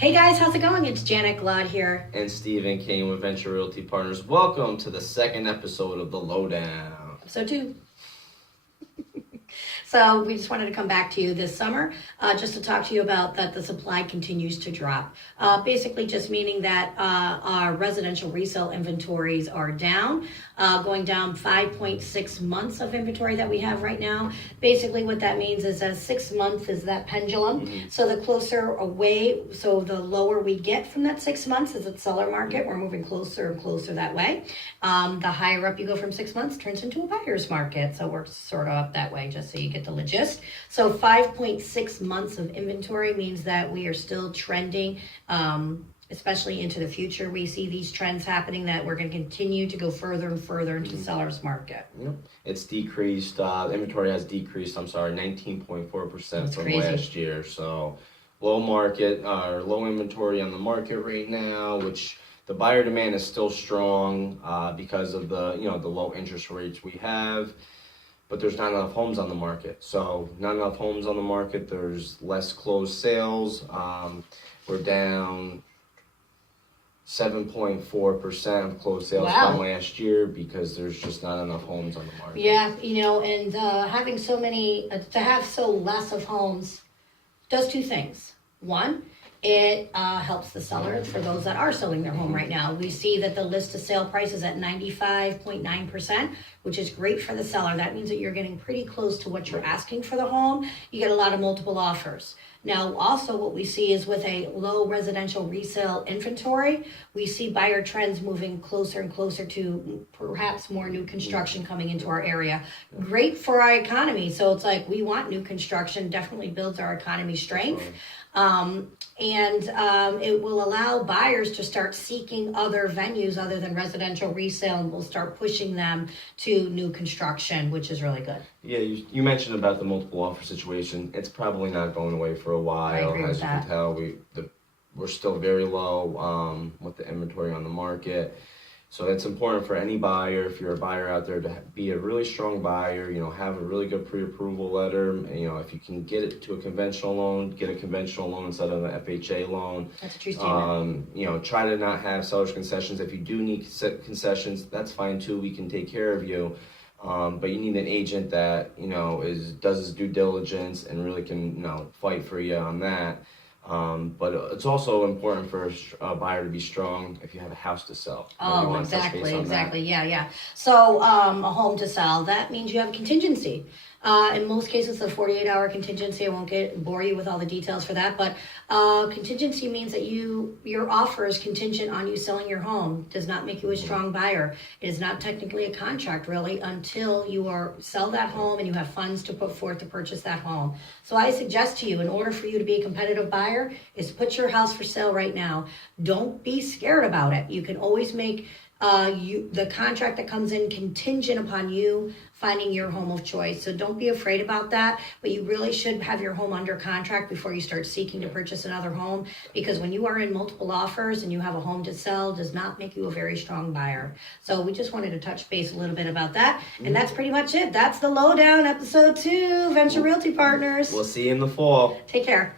Hey guys, how's it going? It's Janet Glad here. And Stephen Kane with Venture Realty Partners. Welcome to the second episode of The Lowdown. Episode 2. So we just wanted to come back to you this summer just to talk to you about that the supply continues to drop. Basically just meaning that our residential resale inventories are down, going down 5.6 months of inventory that we have right now. Basically what that means is that 6 months is that pendulum. Mm-hmm. So the closer away, so the lower we get from that 6 months is the seller market. We're moving closer and closer that way. The higher up you go from 6 months turns into a buyer's market. So we're sort of up that way just so you get the gist. So 5.6 months of inventory means that we are still trending, especially into the future. We see these trends happening that we're going to continue to go further and further into the seller's market. Yep. It's decreased, inventory has decreased, 19.4% from last year. So low inventory on the market right now, which the buyer demand is still strong because of the low interest rates we have. But there's not enough homes on the market. So not enough homes on the market, there's less closed sales. We're down 7.4% of closed sales from last year because there's just not enough homes on the market. Yeah, and having to have so less of homes does two things. One, it helps the seller for those that are selling their home right now. We see that the list to sale price is at 95.9%, which is great for the seller. That means that you're getting pretty close to what you're asking for the home. You get a lot of multiple offers. Now, also what we see is with a low residential resale inventory, we see buyer trends moving closer and closer to perhaps more new construction coming into our area. Great for our economy. So it's like we want new construction, definitely builds our economy strength. It will allow buyers to start seeking other venues other than residential resale, and we'll start pushing them to new construction, which is really good. Yeah, you mentioned about the multiple offer situation. It's probably not going away for a while. I agree with As you can tell, we're still very low with the inventory on the market. So it's important for any buyer, if you're a buyer out there, to be a really strong buyer, have a really good pre-approval letter. If you can get it to a conventional loan, get a conventional loan instead of an FHA loan. That's a true statement. Try to not have seller's concessions. If you do need concessions, that's fine too. We can take care of you. But you need an agent that, does his due diligence and really can, fight for you on that. But it's also important for a buyer to be strong if you have a house to sell. Oh, exactly. Yeah. So a home to sell, that means you have a contingency. In most cases, a 48-hour contingency. I won't bore you with all the details for that, but contingency means that your offer is contingent on you selling your home. Does not make you a strong buyer. It is not technically a contract, really, until you sell that home and you have funds to put forth to purchase that home. So I suggest to you, in order for you to be a competitive buyer, is put your house for sale right now. Don't be scared about it. You can always make the contract that comes in contingent upon you finding your home of choice. So don't be afraid about that, but you really should have your home under contract before you start seeking to purchase another home, because when you are in multiple offers and you have a home to sell, does not make you a very strong buyer. So we just wanted to touch base a little bit about that, and that's pretty much it. That's the Lowdown, episode 2, Venture Realty Partners. We'll see you in the fall. Take care.